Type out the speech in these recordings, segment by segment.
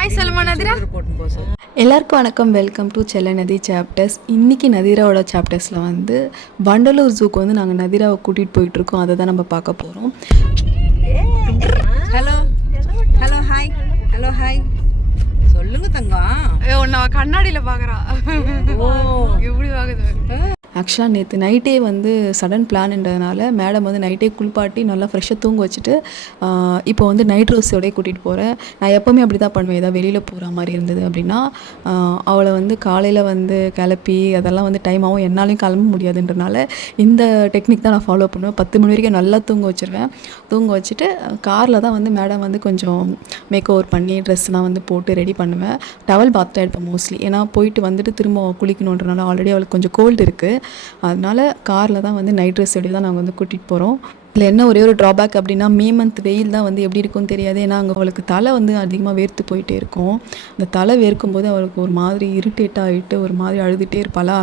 Hi சொல்லுமா நதிரா. எல்லாருக்கும் வணக்கம், வெல்கம் டு செல்ல நதி சாப்டர்ஸ். இன்றைக்கி நதிராவோட சாப்டர்ஸில் வந்து வண்டலூர் ஜூக்கு வந்து நாங்கள் நதிராவை கூட்டிகிட்டு போயிட்டுருக்கோம். அதை தான் நம்ம பார்க்க போகிறோம். Hello hello hi hello hi சொல்லுங்க தங்கம். உன்னை கண்ணாடியில் பார்க்குறா. எப்படி பார்க்குது? ஆக்சுவலாக நேற்று நைட்டே வந்து சடன் பிளான்ன்றதுனால மேடம் வந்து நைட்டே குளிப்பாட்டி நல்லா ஃப்ரெஷ்ஷாக தூங்க வச்சுட்டு இப்போ வந்து நைட் ரோஸோடய கூட்டிகிட்டு போகிறேன். நான் எப்போவுமே அப்படி தான் பண்ணுவேன். ஏதாவது வெளியில் போகிற மாதிரி இருந்தது அப்படின்னா அவளை வந்து காலையில் வந்து கிளப்பி அதெல்லாம் வந்து டைம் ஆகும், என்னாலையும் கிளம்ப முடியாதுன்றனால இந்த டெக்னிக் தான் நான் ஃபாலோ பண்ணுவேன். 10 மணி வரைக்கும் நல்லா தூங்க வச்சுருவேன். தூங்க வச்சுட்டு காரில் தான் வந்து மேடம் வந்து கொஞ்சம் மேக் ஓவர் பண்ணி ட்ரெஸ்லாம் வந்து போட்டு ரெடி பண்ணுவேன். டவல் பாத் தான் எடுப்பேன் மோஸ்ட்லி. ஏன்னா போயிட்டு வந்துட்டு திரும்ப குளிக்கணுன்றனால ஆல்ரெடி அவளுக்கு கொஞ்சம் கோல்டு இருக்குது. அதனால் காரில் தான் வந்து நைட் ட்ரெஸ் எடுத்து தான் நாங்கள் வந்து கூட்டிகிட்டு போகிறோம். இதில் என்ன ஒரே ஒரு ட்ராபேக் அப்படின்னா மே மந்த் வெயில் தான் வந்து எப்படி இருக்கும்னு தெரியாது. ஏன்னா அங்கே அவளுக்கு தலை வந்து அதிகமாக வேர்த்து போயிட்டே இருக்கும். அந்த தலை வேர்க்கும் போது அவளுக்கு ஒரு மாதிரி இரிட்டேட் ஆகிட்டு ஒரு மாதிரி அழுதுகிட்டே இருப்பாளா.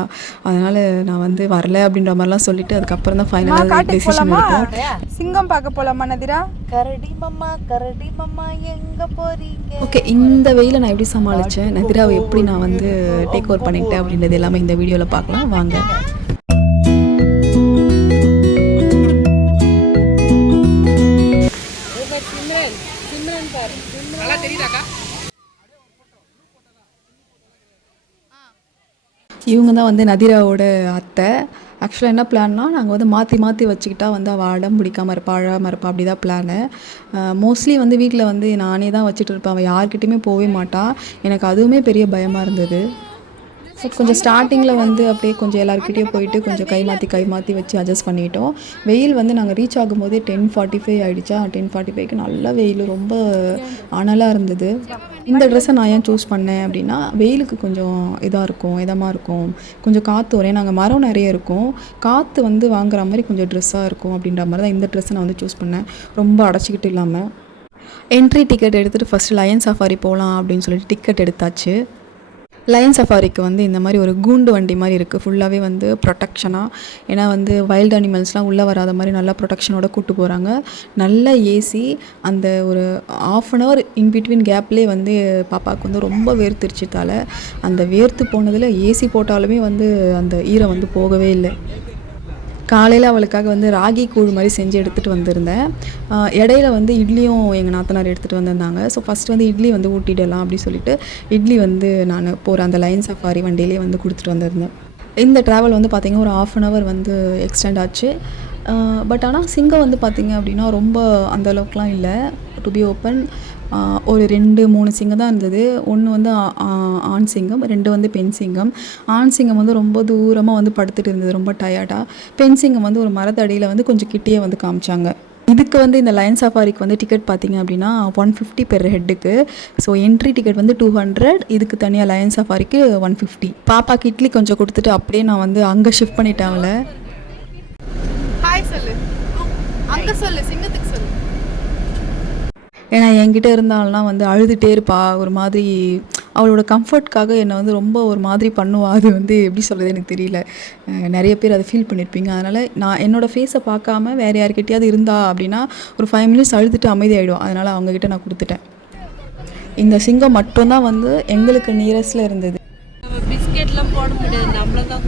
அதனால் நான் வந்து வரல அப்படின்ற மாதிரிலாம் சொல்லிவிட்டு அதுக்கப்புறம் தான் ஃபைனலாக டெசிஷன் எடுப்போம். சிங்கம் பார்க்க போகலாமா நதிரா? கரடி மம்மா எங்கே போகிறீங்க? ஓகே, இந்த வெயிலை நான் எப்படி சமாளித்தேன், நதிராவை எப்படி நான் வந்து டேக் ஓவர் பண்ணிக்கிட்டேன் அப்படின்றது எல்லாமே இந்த வீடியோவில் பார்க்கலாம் வாங்க. இவங்க தான் வந்து நதிராவோட அத்தை. ஆக்சுவலாக என்ன பிளான்னா, நாங்கள் வந்து மாற்றி வச்சுக்கிட்டா வந்து அவள் அடம் பிடிக்காமல் இருப்பா, அழாமல் இருப்பா, அப்படி தான் பிளானு. மோஸ்ட்லி வந்து வீட்டில் வந்து நானே தான் வச்சுட்டு இருப்பேன். அவள் யார்கிட்டையுமே போகவே மாட்டாள். எனக்கு அதுவுமே பெரிய பயமாக இருந்தது. கொஞ்சம் ஸ்டார்டிங்கில் வந்து அப்படியே கொஞ்சம் எல்லாருக்கிட்டேயும் போயிட்டு கொஞ்சம் கை மாற்றி வச்சு அட்ஜஸ்ட் பண்ணிட்டோம். வெயில் வந்து நாங்கள் ரீச் ஆகும்போதே 10:45 ஆகிடுச்சா. 10:45க்கு நல்ல வெயில், ரொம்ப அனலாக இருந்தது. இந்த ட்ரெஸ்ஸை நான் ஏன் சூஸ் பண்ணேன் அப்படின்னா, வெயிலுக்கு கொஞ்சம் இதமாக இருக்கும், கொஞ்சம் காற்று வரும். நாங்கள் மரம் நிறைய இருக்கும், காற்று வந்து வாங்குற மாதிரி கொஞ்சம் ட்ரெஸ்ஸாக இருக்கும் அப்படின்ற மாதிரி தான் இந்த ட்ரெஸ்ஸை நான் வந்து சூஸ் பண்ணேன், ரொம்ப அடைச்சிக்கிட்டு இல்லாமல். என்ட்ரி டிக்கெட் எடுத்துகிட்டு ஃபஸ்ட்டு லயன் சஃபாரி போகலாம் அப்படின்னு சொல்லிட்டு டிக்கெட் எடுத்தாச்சு. லயன் சஃபாரிக்கு வந்து இந்த மாதிரி ஒரு கூண்டு வண்டி மாதிரி இருக்குது, ஃபுல்லாகவே வந்து ப்ரொடெக்ஷனாக. ஏன்னா வந்து வைல்டு அனிமல்ஸ்லாம் உள்ளே வராத மாதிரி நல்லா ப்ரொடெக்ஷனோட கூப்பிட்டு போகிறாங்க. நல்ல ஏசி. அந்த ஒரு 1/2 hour இன்பிட்வீன் கேப்லேயே வந்து பாப்பாவுக்கு வந்து ரொம்ப வேர்த்துருச்சு தலை. அந்த வேர்த்து போனதில் ஏசி போட்டாலுமே வந்து அந்த ஈரம் வந்து போகவே இல்லை. காலையில் அவளுக்காக வந்து ராகி கூழ் மாதிரி செஞ்சு எடுத்துகிட்டு வந்திருந்தேன். இடையில வந்து இட்லியும் எங்கள் நாத்தனார் எடுத்துகிட்டு வந்திருந்தாங்க. ஸோ ஃபஸ்ட்டு வந்து இட்லி வந்து ஊட்டிடலாம் அப்படி சொல்லிட்டு இட்லி வந்து நான் போகிற அந்த லயன் சஃபாரி வண்டியிலே வந்து கொடுத்துட்டு வந்திருந்தேன். இந்த ட்ராவல் வந்து பார்த்திங்கன்னா ஒரு 1/2 hour வந்து எக்ஸ்டெண்ட் ஆச்சு. பட் ஆனால் சிங்கம் வந்து பார்த்திங்க அப்படின்னா ரொம்ப அந்தளவுக்குலாம் இல்லை. டு பி ஓப்பன், ஒரு 2-3 சிங்கம் தான் இருந்தது. ஒன்று வந்து ஆண் சிங்கம், 2 வந்து பெண் சிங்கம். ஆண் சிங்கம் வந்து ரொம்ப தூரமாக வந்து படுத்துட்டு இருந்தது, ரொம்ப டயர்டாக. பெண் சிங்கம் வந்து ஒரு மரத்தடியில் வந்து கொஞ்சம் கிட்டேயே வந்து காமிச்சாங்க. இதுக்கு வந்து இந்த லயன் சஃபாரிக்கு வந்து டிக்கெட் பார்த்திங்க அப்படின்னா 150 பெர் ஹெட்டுக்கு. ஸோ என்ட்ரி டிக்கெட் வந்து 200, இதுக்கு தனியாக லயன் சஃபாரிக்கு 150. பாப்பாக்கு இட்லி கொஞ்சம் கொடுத்துட்டு அப்படியே நான் வந்து அங்கே ஷிஃப்ட் பண்ணிட்டேன் அவளை. ஹாய் சொல்லு, அங்கே சொல்லு, சிங்கத்துக்கு சொல்லு. ஏன்னா என்கிட்ட இருந்தால்னா வந்து அழுதுகிட்டே இருப்பா, ஒரு மாதிரி அவளோட கம்ஃபர்ட்காக என்னை வந்து ரொம்ப ஒரு மாதிரி பண்ணுவா. அது வந்து எப்படி சொல்கிறது எனக்கு தெரியல. நிறைய பேர் அதை ஃபீல் பண்ணியிருப்பீங்க. அதனால் நான் என்னோடய ஃபேஸை பார்க்காம வேறு யார்கிட்டையாவது இருந்தா அப்படின்னா ஒரு 5 minutes அழுதுட்டு அமைதியாகிடும். அதனால் அவங்கக்கிட்ட நான் கொடுத்துட்டேன். இந்த சிங்கம் மட்டும்தான் வந்து எங்களுக்கு நியரஸ்டில் இருந்தது. பிஸ்கெட்லாம் போட முடியாது, நம்மள தான்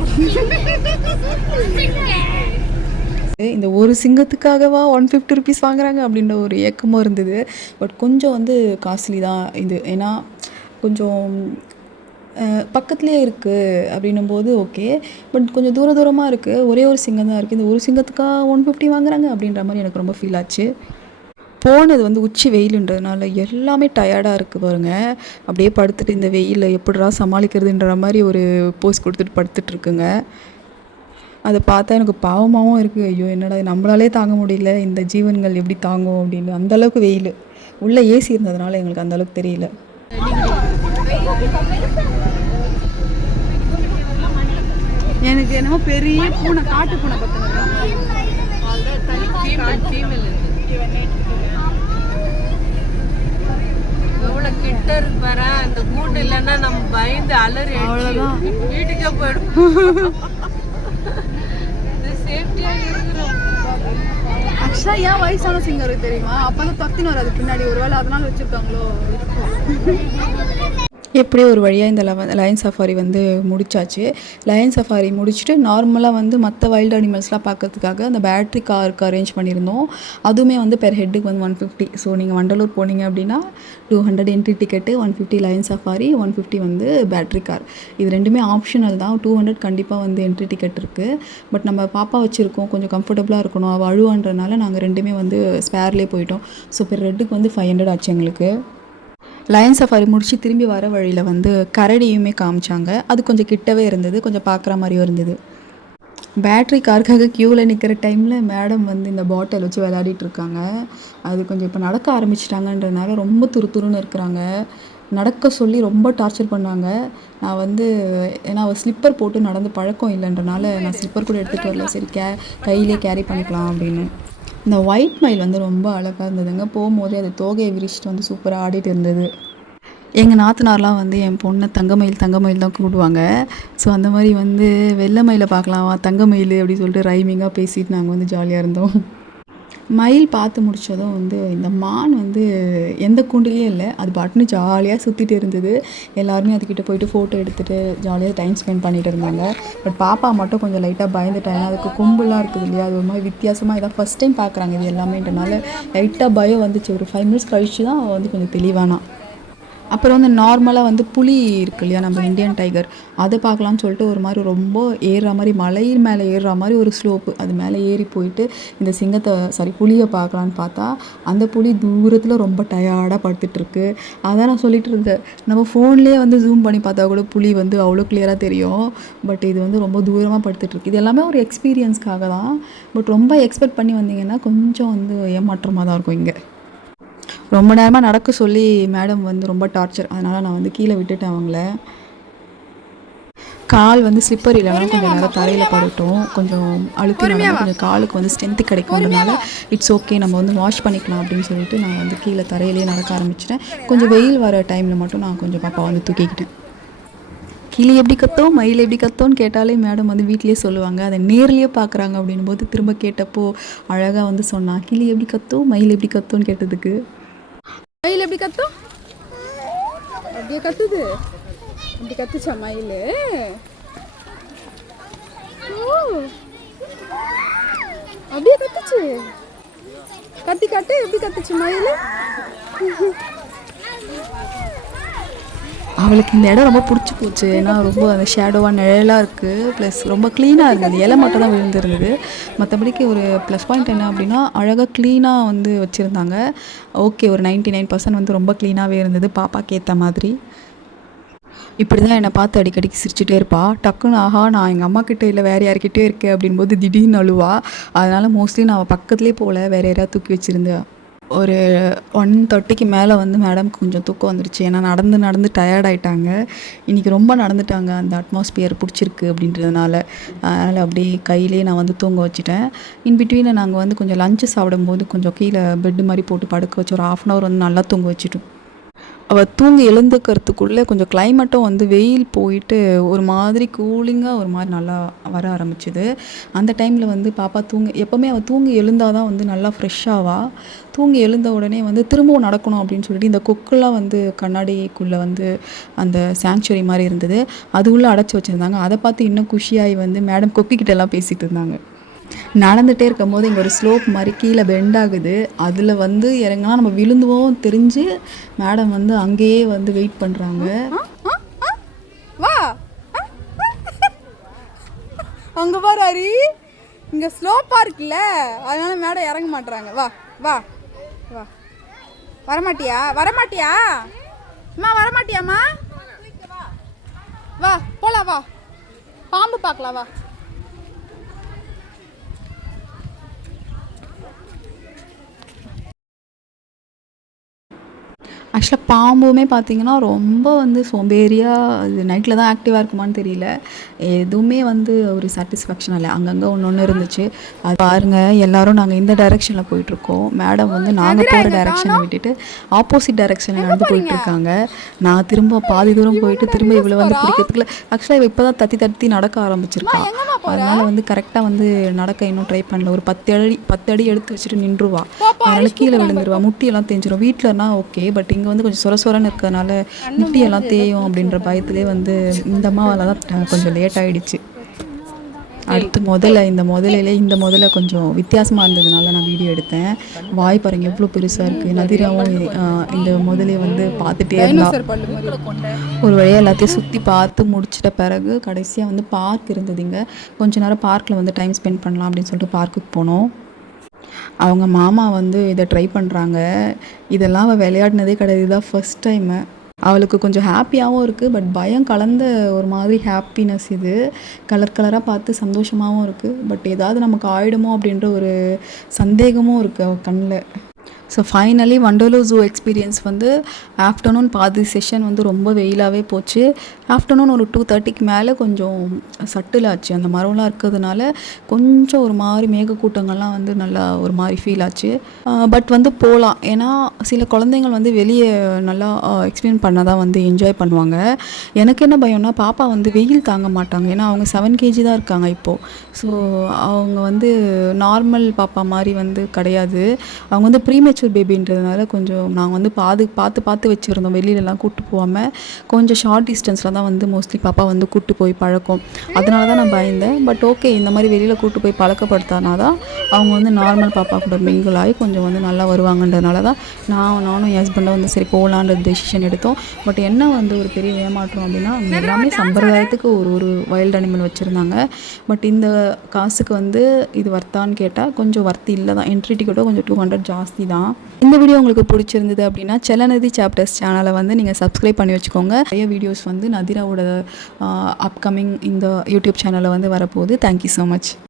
இந்த ஒரு சிங்கத்துக்காகவா 150 rupees வாங்குறாங்க அப்படின்ற ஒரு ஏக்கமும் இருந்தது. பட் கொஞ்சம் வந்து காஸ்ட்லி தான் இது. ஏன்னா கொஞ்சம் பக்கத்துலேயே இருக்குது அப்படின்னும்போது ஓகே. பட் கொஞ்சம் தூரமாக இருக்குது, ஒரே ஒரு சிங்கம் தான் இருக்குது. இந்த ஒரு சிங்கத்துக்காக 150 வாங்குறாங்க அப்படின்ற மாதிரி எனக்கு ரொம்ப ஃபீல் ஆச்சு. போனது வந்து உச்சி வெயிலுன்றதுனால எல்லாமே டயர்டாக இருக்குது பாருங்கள். அப்படியே படுத்துட்டு இந்த வெயிலில் எப்படிடா சமாளிக்கிறதுன்ற மாதிரி ஒரு போஸ் கொடுத்துட்டு படுத்துட்ருக்குங்க. அதை பார்த்தா எனக்கு பாவமாகவும் இருக்குது. ஐயோ என்னடா நம்மளாலே தாங்க முடியல, இந்த ஜீவன்கள் எப்படி தாங்கும் அப்படின்னு. அந்தளவுக்கு வெயில். உள்ளே ஏசி இருந்ததுனால எங்களுக்கு அந்தளவுக்கு தெரியல. எனக்கு என்னமோ பெரிய பூனை, காட்டு பூனை பார்த்தேன். எவ்வளோ கிட்ட இருக்கு பாரு. அந்த கூண்டு இல்லைன்னா நம்ம பயந்து அலறி அவ்வளோதான் வீட்டுக்கே போயிடும். சேஃப்டியாக இருக்கிறோம். ஆக்சுவலாக ஏன் வயசான சிங்கர் தெரியுமா? அப்போ தான் தத்தின்னு வராது பின்னாடி, ஒரு வேளை அதனால வச்சுருக்காங்களோ. எப்படியோ ஒரு வழியாக இந்த லயன் சஃபாரி வந்து முடிச்சாச்சு. லயன் சஃபாரி முடிச்சுட்டு நார்மலாக வந்து மற்ற வைல்டு அனிமல்ஸ்லாம் பார்க்கறதுக்காக அந்த பேட்ரி காருக்கு அரேஞ்ச் பண்ணியிருந்தோம். அதுவுமே வந்து பெர் ஹெட்டுக்கு வந்து 150. ஸோ நீங்கள் வண்டலூர் போனீங்க அப்படின்னா 200 என்ட்ரி டிக்கெட்டு, 150 லயன் சஃபாரி, 150 வந்து பேட்ரி கார். இது ரெண்டுமே ஆப்ஷனல் தான். 200 கண்டிப்பாக வந்து என்ட்ரி டிக்கெட் இருக்குது. பட் நம்ம பாப்பா வச்சுருக்கோம், கொஞ்சம் கம்ஃபர்டபுளாக இருக்கணும், அவள் அழுவான்றனால நாங்கள் ரெண்டுமே வந்து ஸ்பேர்லேயே போயிட்டோம். ஸோ பெர் ஹெட்டுக்கு வந்து 500 ஆச்சு எங்களுக்கு. லயன் சஃபாரி முடித்து திரும்பி வர வழியில் வந்து கரடியுமே காமிச்சாங்க. அது கொஞ்சம் கிட்டவே இருந்தது, கொஞ்சம் பார்க்குற மாதிரியும் இருந்தது. பேட்ரி காருக்காக க்யூவில் நிற்கிற டைமில் மேடம் வந்து இந்த பாட்டில் வச்சு விளையாடிட்டு இருக்காங்க. அது கொஞ்சம் இப்போ நடக்க ஆரம்பிச்சிட்டாங்கன்றனால ரொம்ப துருத்துருன்னு இருக்கிறாங்க. நடக்க சொல்லி ரொம்ப டார்ச்சர் பண்ணாங்க. நான் வந்து ஏன்னா அவள் ஸ்லிப்பர் போட்டு நடந்து பழக்கம் இல்லைன்றனால நான் ஸ்லிப்பர் கூட எடுத்துகிட்டு வரல. சரி கையிலே கேரி பண்ணிக்கலாம் அப்படின்னு. இந்த ஒயிட் மயில் வந்து ரொம்ப அழகாக இருந்ததுங்க. போகும்போதே அது தோகையை விரிச்சிட்டு வந்து சூப்பராக ஆடிட்டு இருந்தது. எங்கள் நாத்தனார்லாம் வந்து என் பொண்ணை தங்கமயில் தங்கமயில் தான் கூப்பிடுவாங்க. ஸோ அந்த மாதிரி வந்து வெள்ளை மயிலை பார்க்கலாம் தங்கமயில் அப்படின்னு சொல்லிட்டு ரைமிங்காக பேசிட்டு நாங்கள் வந்து ஜாலியாக இருந்தோம். மயில் பார்த்து முடித்ததும் வந்து இந்த மான் வந்து எந்த கூண்டுலேயும் இல்லை, அது பாட்டுன்னு ஜாலியாக சுற்றிட்டு இருந்தது. எல்லாருமே அதுக்கிட்ட போயிட்டு ஃபோட்டோ எடுத்துகிட்டு ஜாலியாக டைம் ஸ்பெண்ட் பண்ணிகிட்டு இருந்தாங்க. பட் பாப்பா மட்டும் கொஞ்சம் லைட்டாக பயந்துட்டாங்க. அதுக்கு கொம்புலாம் இருக்குது இல்லையா, அது ஒரு மாதிரி வித்தியாசமாக இதான் ஃபஸ்ட் டைம் பார்க்குறாங்க இது எல்லாமேன்றனால லைட்டாக பயம் வந்துச்சு. ஒரு 5 மினிட்ஸ் கழிச்சு தான் வந்து கொஞ்சம் தெளிவானா. அப்புறம் வந்து நார்மலாக வந்து புலி இருக்கு இல்லையா, நம்ம இந்தியன் டைகர், அதை பார்க்கலான்னு சொல்லிட்டு ஒரு மாதிரி ரொம்ப ஏறுற மாதிரி மலையின் மேலே ஏறுற மாதிரி ஒரு ஸ்லோப்பு, அது மேலே ஏறி போயிட்டு இந்த புலியை பார்க்கலான்னு பார்த்தா அந்த புலி தூரத்தில் ரொம்ப டயர்டாக படுத்துட்ருக்கு. அதான் நான் சொல்லிட்டு இருந்தேன், நம்ம ஃபோன்லேயே வந்து ஜூம் பண்ணி பார்த்தா கூட புலி வந்து அவ்வளோ கிளியராக தெரியும். பட் இது வந்து ரொம்ப தூரமாக படுத்துட்ருக்கு. இது எல்லாமே ஒரு எக்ஸ்பீரியன்ஸ்க்காக தான். பட் ரொம்ப எக்ஸ்பெக்ட் பண்ணி வந்தீங்கன்னா கொஞ்சம் வந்து ஏமாற்றமாக தான் இருக்கும். இங்கே ரொம்ப நேரமாக நடக்க சொல்லி மேடம் வந்து ரொம்ப டார்ச்சர், அதனால் நான் வந்து கீழே விட்டுட்டேன் அவங்கள. கால் வந்து ஸ்லிப்பர் இல்லைனாலும் கொஞ்சம் நேரம் தரையில் படட்டும், கொஞ்சம் அழுத்தினாலும் கொஞ்சம் காலுக்கு வந்து ஸ்ட்ரென்த்து கிடைக்கும்ன்றனால இட்ஸ் ஓகே, நம்ம வந்து வாஷ் பண்ணிக்கலாம் அப்படின்னு சொல்லிட்டு நான் வந்து கீழே தரையிலேயே நடக்க ஆரம்பிச்சிட்டேன். கொஞ்சம் வெயில் வர டைமில் மட்டும் நான் கொஞ்சம் பாப்பா வந்து தூக்கிக்கிட்டேன். கிளி எப்படி கத்தோம் மயில் எப்படி கத்தோன்னு கேட்டாலே மேடம் வந்து வீட்லேயே சொல்லுவாங்க. அதை நேர்லேயே பார்க்குறாங்க அப்படின்னும் போது திரும்ப கேட்டப்போ அழகாக வந்து சொன்னான், கிளி எப்படி கத்தோம் மயில் எப்படி கத்தோன்னு கேட்டதுக்கு. மயில் எப்படி கத்தும்? அப்படியே கத்துது. அப்படி கத்துச்சா மயில்? அப்படியே கத்துச்சு. கத்தி காட்டு, எப்படி கத்துச்சு மயில்? அவளுக்கு இந்த இடம் ரொம்ப பிடிச்சி போச்சு. ஏன்னா ரொம்ப அந்த ஷேடோவாக நிழலாக இருக்குது, ப்ளஸ் ரொம்ப க்ளீனாக இருந்தது. இலை மட்டும் தான் விழுந்துருந்தது. மற்றபடிக்கு ஒரு ப்ளஸ் பாயிண்ட் என்ன அப்படின்னா அழகாக க்ளீனாக வந்து வச்சுருந்தாங்க. ஓகே, ஒரு 99% வந்து ரொம்ப க்ளீனாகவே இருந்தது பாப்பாக்கு ஏற்ற மாதிரி. இப்படி தான் என்னை பார்த்து அடிக்கடிக்கு சிரிச்சுட்டே இருப்பாள். டக்குன்னு ஆஹா நான் எங்கள் அம்மா கிட்டே இல்லை வேறு யார்கிட்டே இருக்கேன் அப்படின்போது திடீர்னு அழுவா. அதனால் மோஸ்ட்லி நான் அவள் பக்கத்துலேயே போகல, வேறு யாராவது தூக்கி வச்சுருந்தேன். ஒரு 1:30க்கு மேலே வந்து மேடம் கொஞ்சம் தூக்கம் வந்துருச்சு. ஏன்னா நடந்து டயர்ட் ஆகிட்டாங்க. இன்றைக்கி ரொம்ப நடந்துட்டாங்க, அந்த அட்மாஸ்பியர் பிடிச்சிருக்கு அப்படின்றதுனால. அதனால் அப்படியே கையிலே நான் வந்து தூங்க வச்சுட்டேன். இன்பிட்வீனில் நாங்கள் வந்து கொஞ்சம் லஞ்சு சாப்பிடும்போது கொஞ்சம் கீழே பெட்டு மாதிரி போட்டு படுக்க வச்சு ஒரு 1/2 hour வந்து நல்லா தூங்க வச்சுட்டோம். அவள் தூங்கி எழுந்துக்கிறதுக்குள்ளே கொஞ்சம் கிளைமேட்டும் வந்து வெயில் போயிட்டு ஒரு மாதிரி கூலிங்காக ஒரு மாதிரி நல்லா வர ஆரம்பிச்சிது. அந்த டைமில் வந்து பாப்பா எப்போவுமே அவள் தூங்கி எழுந்தால் தான் வந்து நல்லா ஃப்ரெஷ்ஷாவா. தூங்கி எழுந்த உடனே வந்து திரும்பவும் நடக்கணும் அப்படின்னு சொல்லிட்டு இந்த கொக்கெல்லாம் வந்து கண்ணாடிக்குள்ளே வந்து அந்த சாங்சுரி மாதிரி இருந்தது, அது உள்ளே அடைச்சி வச்சுருந்தாங்க. அதை பார்த்து இன்னும் குஷியாகி வந்து மேடம் கொக்கிக்கிட்டெல்லாம் பேசிகிட்டு இருந்தாங்க. நடந்துகிட்டே இருக்கும் போது இங்கே ஒரு ஸ்லோப் மாதிரி கீழே பெண்ட் ஆகுது, அதில் வந்து இறங்கினா நம்ம விழுந்துவோம் தெரிஞ்சு மேடம் வந்து அங்கேயே வந்து வெயிட் பண்ணுறாங்க. வா அங்கே பாரு ஹரி, இங்கே ஸ்லோப்பாக இருக்குல்ல, அதனால மேடம் இறங்க மாட்டுறாங்க. வா வா வா, வரமாட்டியா அம்மா, வரமாட்டியாம்மா? வா போலாம், வா பாம்பு பார்க்கலாம், வா. ஆக்சுவலாக பாம்புமே பார்த்திங்கன்னா ரொம்ப வந்து சோம்பேறியாக, அது நைட்டில் தான் ஆக்டிவாக இருக்குமான்னு தெரியல, எதுவுமே வந்து ஒரு சாட்டிஸ்ஃபேக்ஷன் இல்லை. அங்கங்கே ஒன்று இருந்துச்சு. அது பாருங்கள், எல்லோரும் நாங்கள் இந்த டைரெக்ஷனில் போயிட்டுருக்கோம். மேடம் வந்து நாங்கள் போகிற டைரெக்ஷனை விட்டுட்டு ஆப்போசிட் டைரெக்ஷனில் நடந்து போயிட்டுருக்காங்க. நான் திரும்ப பாதி தூரம் போயிட்டு திரும்ப இவ்வளோ வந்து பிடிக்கிறதுக்குள்ள ஆக்சுவலாக இவள் இப்போ தான் தத்தி நடக்க ஆரம்பிச்சிருக்கான். அதனால் வந்து கரெக்டாக வந்து நடக்க இன்னும் ட்ரை பண்ணல. ஒரு 10 அடி எடுத்து வச்சுட்டு நின்றுவா. அதனால் கீழே விழுந்துருவா, முட்டியெல்லாம் தேஞ்சிரும். வீட்டிலனா ஓகே, பட் இங்கே இங்கே வந்து கொஞ்சம் சொரன்னு இருக்கிறதுனால முட்டியெல்லாம் தேயும் அப்படின்ற பயத்திலே வந்து இந்த அம்மாவால் தான் கொஞ்சம் லேட் ஆகிடுச்சு. அடுத்து இந்த முதல்ல கொஞ்சம் வித்தியாசமாக இருந்ததுனால நான் வீடியோ எடுத்தேன். வாய் பாருங்க எவ்வளோ பெருசாக இருக்குது. நதிராவும் இந்த முதலையை வந்து பார்த்துட்டே இருந்தா. ஒரு வழியாக எல்லாத்தையும் சுற்றி பார்த்து முடிச்சிட்ட பிறகு கடைசியாக வந்து பார்க் இருந்ததுங்க. கொஞ்ச நேரம் பார்க்கில் வந்து டைம் ஸ்பெண்ட் பண்ணலாம் அப்படின்னு சொல்லிட்டு பார்க்குக்கு போனோம். அவங்க மாமா வந்து இதை ட்ரை பண்ணுறாங்க. இதெல்லாம் அவள் விளையாடினதே கிடையாது, இதுதான் ஃபர்ஸ்ட் டைமு. அவளுக்கு கொஞ்சம் ஹாப்பியாகவும் இருக்குது, பட் பயம் கலந்த ஒரு மாதிரி ஹாப்பினஸ். இது கலராக பார்த்து சந்தோஷமாகவும் இருக்குது, பட் ஏதாவது நமக்கு ஆயிடுமோ அப்படின்ற ஒரு சந்தேகமும் இருக்குது அவள் கண்ணில். So finally Vandalur zoo experience வந்து ஆஃப்டர்நூன் பாதி செஷன் வந்து ரொம்ப வெயிலாகவே போச்சு. ஆஃப்டர்நூன் ஒரு 2:30க்கு மேலே கொஞ்சம் சட்டில் ஆச்சு. அந்த மரம்லாம் இருக்கிறதுனால கொஞ்சம் ஒரு மாதிரி மேகக்கூட்டங்கள்லாம் வந்து நல்லா ஒரு மாதிரி ஃபீல் ஆச்சு. பட் வந்து போகலாம், ஏன்னா சில குழந்தைங்கள் வந்து வெளியே நல்லா எக்ஸ்பீரியன்ஸ் பண்ண தான் வந்து என்ஜாய் பண்ணுவாங்க. எனக்கு என்ன பயம்னா பாப்பா வந்து வெயில் தாங்க மாட்டாங்க, ஏன்னா அவங்க 7 kg தான் இருக்காங்க இப்போது. ஸோ அவங்க வந்து நார்மல் பாப்பா மாதிரி வந்து கிடையாது. அவங்க வந்து ப்ரீமேச்சூர் பேபின்றதுனால கொஞ்சம் நாங்கள் வந்து பார்த்து வச்சுருந்தோம். வெளியிலலாம் கூப்பிட்டு போகாமல் கொஞ்சம் ஷார்ட் டிஸ்டன்ஸில் தான் வந்து மோஸ்ட்லி பாப்பா வந்து கூப்பிட்டு போய் பழக்கம். அதனால தான் நான் பயந்தேன். பட் ஓகே, இந்த மாதிரி வெளியில் கூப்பிட்டு போய் பழக்கப்படுத்தினா தான் அவங்க வந்து நார்மல் பாப்பா கூட மிங்கிள் ஆகி கொஞ்சம் வந்து நல்லா வருவாங்கன்றதுனால தான் நானும் என் ஹஸ்பண்டை வந்து சரி போகலான்ற டெசிஷன் எடுத்தோம். பட் என்ன வந்து ஒரு பெரிய ஏமாற்றம் அப்படின்னா, எல்லாமே சம்பிரதாயத்துக்கு ஒரு வைல்டு அனிமல் வச்சுருந்தாங்க. பட் இந்த காசுக்கு வந்து இது வர்த்தான்னு கேட்டால் கொஞ்சம் வர்த்தி இல்லை தான். என்ட்ரி டிக்கெட்டோ கொஞ்சம் 200 ஜாஸ்தி தான். இந்த வீடியோ உங்களுக்கு பிடிச்சிருந்தது அப்படின்னா செல்லநதி சாப்டர்ஸ் சேனலை வந்து நீங்கள் சப்ஸ்கிரைப் பண்ணி வச்சுக்கோங்க. நிறைய வீடியோஸ் வந்து நதிராவோட அப்கமிங் இந்த யூடியூப் சேனலில் வந்து வரப்போகுது. Thank you so much.